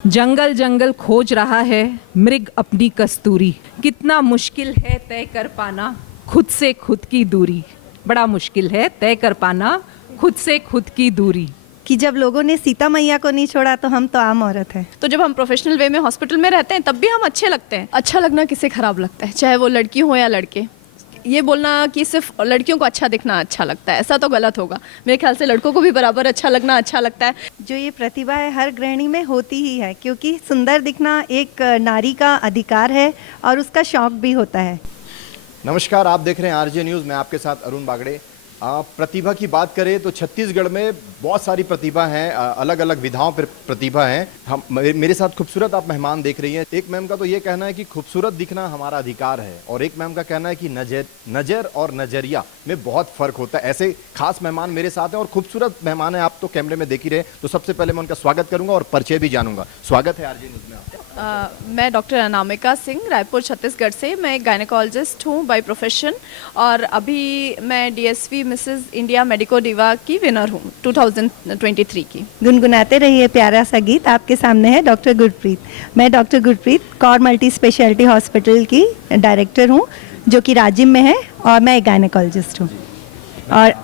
जंगल जंगल खोज रहा है मृग अपनी कस्तूरी, कितना मुश्किल है तय कर पाना खुद से खुद की दूरी। बड़ा मुश्किल है तय कर पाना खुद से खुद की दूरी। कि जब लोगों ने सीता मैया को नहीं छोड़ा तो हम तो आम औरत हैं। तो जब हम प्रोफेशनल वे में हॉस्पिटल में रहते हैं तब भी हम अच्छे लगते हैं। अच्छा लगना किसे खराब लगता है, चाहे वो लड़की हो या लड़के। ये बोलना कि सिर्फ लड़कियों को अच्छा दिखना अच्छा लगता है, ऐसा तो गलत होगा। मेरे ख्याल से लड़कों को भी बराबर अच्छा लगना अच्छा लगता है। जो ये प्रतिभा है हर गृहिणी में होती ही है, क्योंकि सुंदर दिखना एक नारी का अधिकार है और उसका शौक भी होता है। नमस्कार, आप देख रहे हैं आरजे न्यूज़। मैं आपके साथ अरुण बागड़े। प्रतिभा की बात करें तो छत्तीसगढ़ में बहुत सारी प्रतिभा हैं, अलग अलग विधाओं पर प्रतिभा है। हम मेरे साथ खूबसूरत आप मेहमान देख रही हैं। एक मैम का तो ये कहना है कि खूबसूरत दिखना हमारा अधिकार है, और एक मैम का कहना है कि नज़र और नज़रिया में बहुत फ़र्क होता है। ऐसे खास मेहमान मेरे साथ हैं और खूबसूरत मेहमान हैं, आप तो कैमरे में देख ही रहे। तो सबसे पहले मैं उनका स्वागत करूँगा और परिचय भी जानूंगा। स्वागत है आरजे न्यूज़ में आपका। मैं डॉक्टर अनामिका सिंह, रायपुर छत्तीसगढ़ से। मैं एक गायनेकोलॉजिस्ट हूँ बाय प्रोफेशन, और अभी मैं DSV Mrs India medico diva की विनर हूँ 2023 की। गुनगुनाते रहिए प्यारा सा गीत। आपके सामने है डॉक्टर गुरप्रीत। मैं doctor Gurpreet Kaur multi speciality hospital की डायरेक्टर हूँ, जो कि राजिम में है, और मैं एक गायनेकोलॉजिस्ट हूँ। और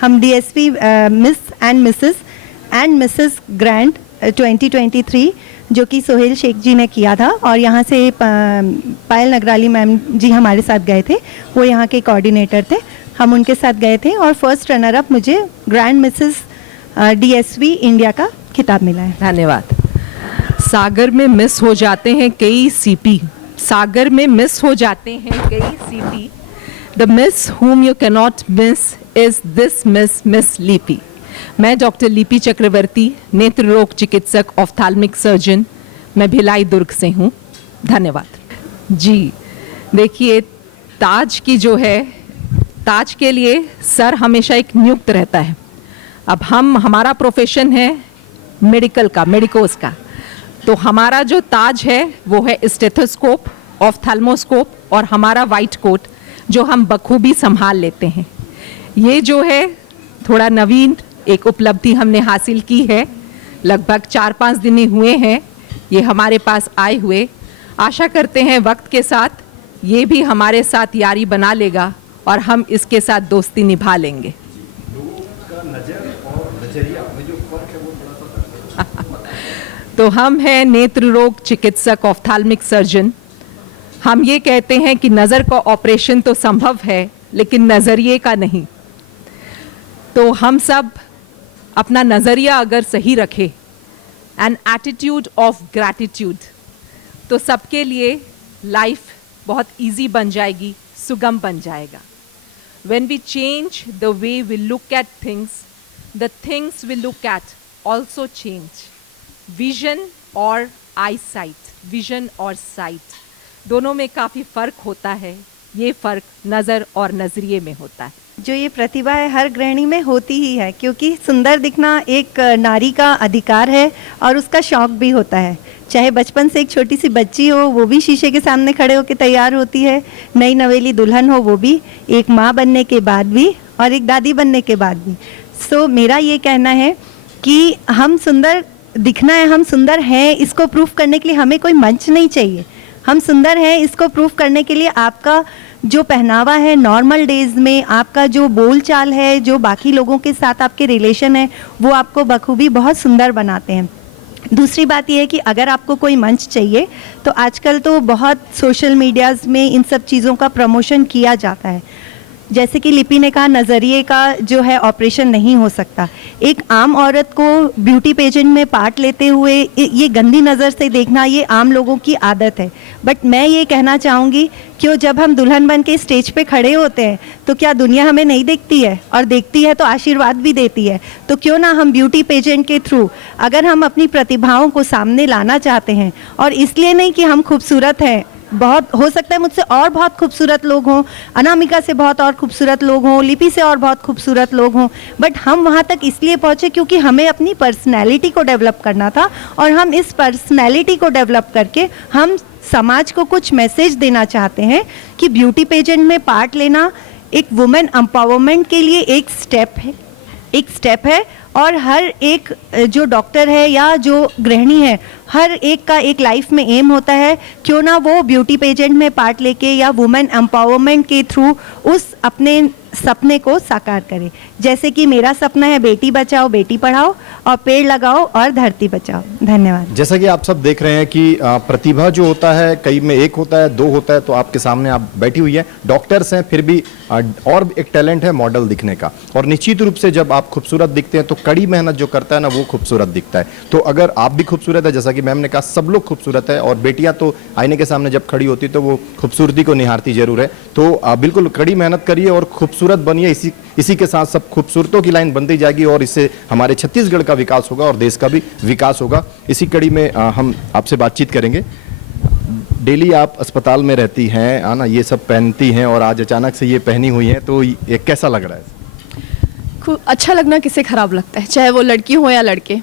हम DSV miss and Mrs grand 2023 जो कि सोहेल शेख जी ने किया था, और यहाँ से पायल नगराली मैम जी हमारे साथ गए थे। वो यहाँ के कोऑर्डिनेटर थे, हम उनके साथ गए थे, और फर्स्ट रनर अप मुझे ग्रैंड मिसेस डीएसवी इंडिया का खिताब मिला है। धन्यवाद। सागर में मिस हो जाते हैं कई सीपी, सागर में मिस हो जाते हैं कई CP. The miss whom you cannot miss is this miss लिपि। मैं डॉक्टर लिपि चक्रवर्ती, नेत्र रोग चिकित्सक, ऑफ्थाल्मिक सर्जन, मैं भिलाई दुर्ग से हूँ। धन्यवाद जी। देखिए, ताज की जो है, ताज के लिए सर हमेशा एक नियुक्त रहता है। अब हमारा प्रोफेशन है मेडिकल का, मेडिकोस का, तो हमारा जो ताज है वो है स्टेथोस्कोप, ऑफ्थाल्मोस्कोप और हमारा वाइट कोट, जो हम बखूबी संभाल लेते हैं। ये जो है थोड़ा नवीन एक उपलब्धि हमने हासिल की है। लगभग 4-5 दिन ही हुए हैं ये हमारे पास आए हुए। आशा करते हैं वक्त के साथ ये भी हमारे साथ यारी बना लेगा और हम इसके साथ दोस्ती निभा लेंगे। तो हम हैं नेत्र रोग चिकित्सक, ऑफ्थाल्मिक सर्जन। हम ये कहते हैं कि नज़र का ऑपरेशन तो संभव है, लेकिन नज़रिए का नहीं। तो हम सब अपना नज़रिया अगर सही रखें, एन एटीट्यूड ऑफ ग्रैटिट्यूड, तो सबके लिए लाइफ बहुत इजी बन जाएगी, सुगम बन जाएगा। When we change the way we look at things, the things we look at also change. Vision और eyesight, vision और sight, दोनों में काफ़ी फ़र्क होता है। ये फ़र्क नज़र और नज़रिए में होता है। जो ये प्रतिभा है हर गृहिणी में होती ही है, क्योंकि सुंदर दिखना एक नारी का अधिकार है और उसका शौक भी होता है। चाहे बचपन से एक छोटी सी बच्ची हो, वो भी शीशे के सामने खड़े होकर तैयार होती है। नई नवेली दुल्हन हो, वो भी एक माँ बनने के बाद भी और एक दादी बनने के बाद भी। सो मेरा ये कहना है कि हम सुंदर दिखना है, हम सुंदर हैं, इसको प्रूफ करने के लिए हमें कोई मंच नहीं चाहिए। हम सुंदर हैं इसको प्रूफ करने के लिए आपका जो पहनावा है नॉर्मल डेज में, आपका जो बोलचाल है, जो बाकी लोगों के साथ आपके रिलेशन है, वो आपको बखूबी बहुत सुंदर बनाते हैं। दूसरी बात यह है कि अगर आपको कोई मंच चाहिए तो आजकल तो बहुत सोशल मीडियाज़ में इन सब चीज़ों का प्रमोशन किया जाता है। जैसे कि लिपि ने कहा, नज़रिए का जो है ऑपरेशन नहीं हो सकता। एक आम औरत को ब्यूटी पेजेंट में पार्ट लेते हुए ये गंदी नज़र से देखना, ये आम लोगों की आदत है। बट मैं ये कहना चाहूँगी, क्यों जब हम दुल्हन बन के स्टेज पे खड़े होते हैं तो क्या दुनिया हमें नहीं देखती है? और देखती है तो आशीर्वाद भी देती है। तो क्यों ना हम ब्यूटी पेजेंट के थ्रू, अगर हम अपनी प्रतिभाओं को सामने लाना चाहते हैं, और इसलिए नहीं कि हम खूबसूरत हैं, बहुत हो सकता है मुझसे और बहुत खूबसूरत लोग हों, अनामिका से बहुत और खूबसूरत लोग हों, लिपि से और बहुत खूबसूरत लोग हों, बट हम वहाँ तक इसलिए पहुँचे क्योंकि हमें अपनी पर्सनैलिटी को डेवलप करना था, और हम इस पर्सनैलिटी को डेवलप करके हम समाज को कुछ मैसेज देना चाहते हैं कि ब्यूटी पेजेंट में पार्ट लेना एक वुमेन एम्पावरमेंट के लिए एक स्टेप है, और हर एक जो डॉक्टर है या जो गृहिणी है, हर एक का एक लाइफ में एम होता है, क्यों ना वो ब्यूटी पेजेंट में पार्ट लेके या वुमेन एम्पावरमेंट के थ्रू उस अपने सपने को साकार करे। जैसे कि मेरा सपना है बेटी बचाओ बेटी पढ़ाओ और पेड़ लगाओ और धरती बचाओ। धन्यवाद। जैसा कि आप सब देख रहे हैं कि प्रतिभा जो होता है कई में एक होता है, दो होता है, तो आपके सामने आप बैठी हुई है, डॉक्टर्स हैं, फिर भी और एक टैलेंट है मॉडल दिखने का। और निश्चित रूप से जब आप खूबसूरत दिखते हैं तो कड़ी मेहनत जो करता है ना वो खूबसूरत दिखता है। तो अगर आप भी खूबसूरत है, जैसा कि मैम ने कहा, सब लोग खूबसूरत है, और बेटियां तो आईने के सामने जब खड़ी होती तो वो खूबसूरती को निहारती जरूर है। तो बिल्कुल कड़ी मेहनत करिए और खूबसूरत बनिए। इसी के साथ सब खूबसूरतों की लाइन बनती जाएगी और इससे हमारे छत्तीसगढ़ का विकास होगा और देश का भी विकास होगा। इसी कड़ी में हम आपसे बातचीत करेंगे। डेली आप अस्पताल में रहती हैं, है ना, ये सब पहनती हैं और आज अचानक से ये पहनी हुई हैं, तो ये कैसा लग रहा है? अच्छा लगना किसे खराब लगता है, चाहे वो लड़की हो या लड़के।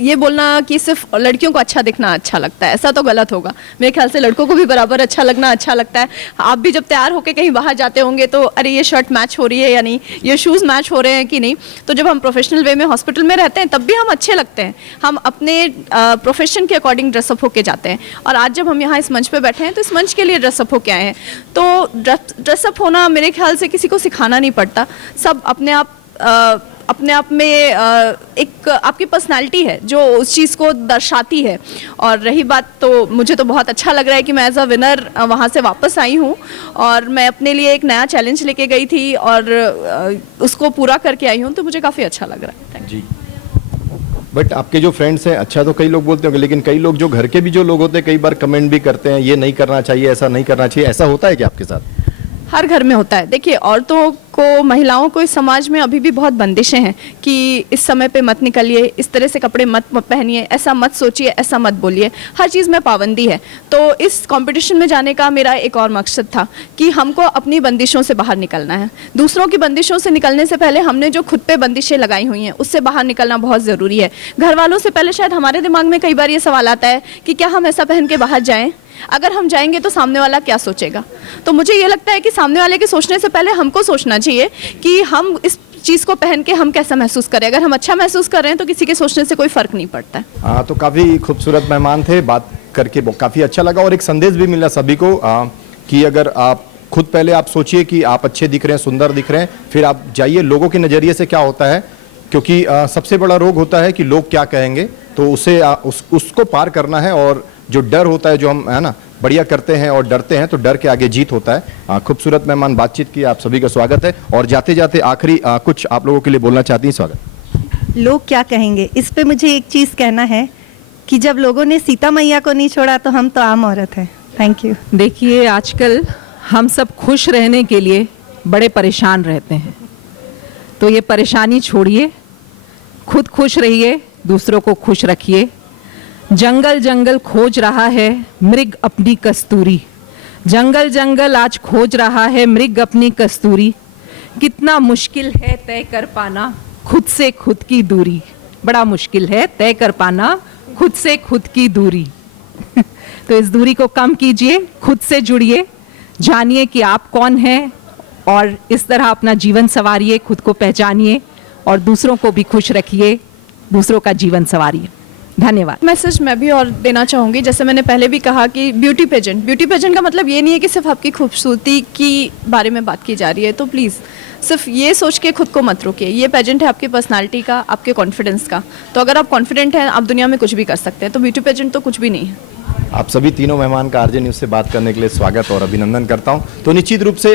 ये बोलना कि सिर्फ लड़कियों को अच्छा दिखना अच्छा लगता है, ऐसा तो गलत होगा। मेरे ख्याल से लड़कों को भी बराबर अच्छा लगना अच्छा लगता है। आप भी जब तैयार होकर कहीं बाहर जाते होंगे तो अरे ये शर्ट मैच हो रही है या नहीं, ये शूज़ मैच हो रहे हैं कि नहीं। तो जब हम प्रोफेशनल वे में हॉस्पिटल में रहते हैं तब भी हम अच्छे लगते हैं, हम अपने प्रोफेशन के अकॉर्डिंग ड्रेसअप होके जाते हैं। और आज जब हम यहाँ इस मंच पर बैठे हैं तो इस मंच के लिए ड्रेसअप होके आए हैं। तो ड्रेसअप होना मेरे ख्याल से किसी को सिखाना नहीं पड़ता, सब अपने आप में एक आपकी पर्सनालिटी है जो उस चीज़ को दर्शाती है। और रही बात, तो मुझे तो बहुत अच्छा लग रहा है कि मैं एज अ विनर वहाँ से वापस आई हूँ और मैं अपने लिए एक नया चैलेंज लेके गई थी और उसको पूरा करके आई हूँ, तो मुझे काफ़ी अच्छा लग रहा है। जी, बट आपके जो फ्रेंड्स हैं, अच्छा तो कई लोग बोलते होंगे, लेकिन कई लोग जो घर के भी जो लोग होते हैं कई बार कमेंट भी करते हैं ये नहीं करना चाहिए, ऐसा नहीं करना चाहिए। ऐसा होता है क्या आपके साथ? हर घर में होता है। देखिए, औरतों को, महिलाओं को इस समाज में अभी भी बहुत बंदिशें हैं कि इस समय पे मत निकलिए, इस तरह से कपड़े मत पहनिए, ऐसा मत सोचिए, ऐसा मत बोलिए। हर चीज़ में पाबंदी है। तो इस कंपटीशन में जाने का मेरा एक और मकसद था कि हमको अपनी बंदिशों से बाहर निकलना है। दूसरों की बंदिशों से निकलने से पहले हमने जो खुद पे बंदिशें लगाई हुई हैं उससे बाहर निकलना बहुत ज़रूरी है। घर वालों से पहले शायद हमारे दिमाग में कई बार ये सवाल आता है कि क्या हम ऐसा पहन के बाहर जाएँ, अगर हम जाएंगे तो सामने वाला क्या सोचेगा। तो मुझे ये लगता है कि सामने वाले के सोचने से पहले हमको सोचना चाहिए कि हम इस चीज़ को पहन के हम कैसा महसूस करें। अगर हम अच्छा महसूस कर रहे हैं तो किसी के सोचने से कोई फ़र्क नहीं पड़ता है। हाँ, तो काफ़ी खूबसूरत मेहमान थे, बात करके काफ़ी अच्छा लगा और एक संदेश भी मिला सभी को कि अगर आप खुद पहले आप सोचिए कि आप अच्छे दिख रहे हैं, सुंदर दिख रहे हैं, फिर आप जाइए। लोगों के नज़रिए से क्या होता है, क्योंकि सबसे बड़ा रोग होता है कि लोग क्या कहेंगे, तो उसे उसको पार करना है। और जो डर होता है, जो हम है ना बढ़िया करते हैं और डरते हैं, तो डर के आगे जीत होता है। खूबसूरत मेहमान बातचीत की, आप सभी का स्वागत है। और जाते जाते आखिरी कुछ आप लोगों के लिए बोलना चाहती हैं? स्वागत। लोग क्या कहेंगे, इस पे मुझे एक चीज़ कहना है कि जब लोगों ने सीता मैया को नहीं छोड़ा तो हम तो आम औरत हैं। Thank you. देखिए, आजकल हम सब खुश रहने के लिए बड़े परेशान रहते हैं, तो ये परेशानी छोड़िए, खुद खुश रहिए, दूसरों को खुश रखिए। जंगल जंगल खोज रहा है मृग अपनी कस्तूरी, जंगल जंगल आज खोज रहा है मृग अपनी कस्तूरी। कितना मुश्किल है तय कर पाना खुद से खुद की दूरी, बड़ा मुश्किल है तय कर पाना खुद से खुद की दूरी। तो इस दूरी को कम कीजिए, खुद से जुड़िए, जानिए कि आप कौन हैं और इस तरह अपना जीवन संवारिए, खुद को पहचानिए और दूसरों को भी खुश रखिए, दूसरों का जीवन संवारिए। धन्यवाद। मैसेज मैं भी और देना चाहूँगी, जैसे मैंने पहले भी कहा कि ब्यूटी पेजेंट का मतलब ये नहीं है कि सिर्फ आपकी खूबसूरती की बारे में बात की जा रही है। तो प्लीज़ सिर्फ ये सोच के खुद को मत रोकिए। ये पेजेंट है आपकी पर्सनालिटी का, आपके कॉन्फिडेंस का। तो अगर आप कॉन्फिडेंट हैं, आप दुनिया में कुछ भी कर सकते हैं। तो ब्यूटी पेजेंट तो कुछ भी नहीं है। आप सभी तीनों मेहमान का आरजे न्यूज़ से बात करने के लिए स्वागत और अभिनंदन करता हूँ। तो निश्चित रूप से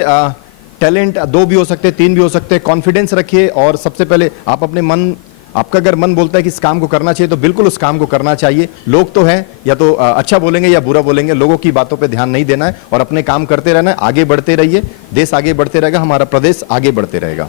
टैलेंट 2 भी हो सकते हैं, 3 भी हो सकते हैं। कॉन्फिडेंस रखिए और सबसे पहले आप अपने मन, आपका अगर मन बोलता है कि इस काम को करना चाहिए तो बिल्कुल उस काम को करना चाहिए। लोग तो हैं, या तो अच्छा बोलेंगे या बुरा बोलेंगे, लोगों की बातों पे ध्यान नहीं देना है और अपने काम करते रहना है। आगे बढ़ते रहिए, देश आगे बढ़ते रहेगा, हमारा प्रदेश आगे बढ़ते रहेगा।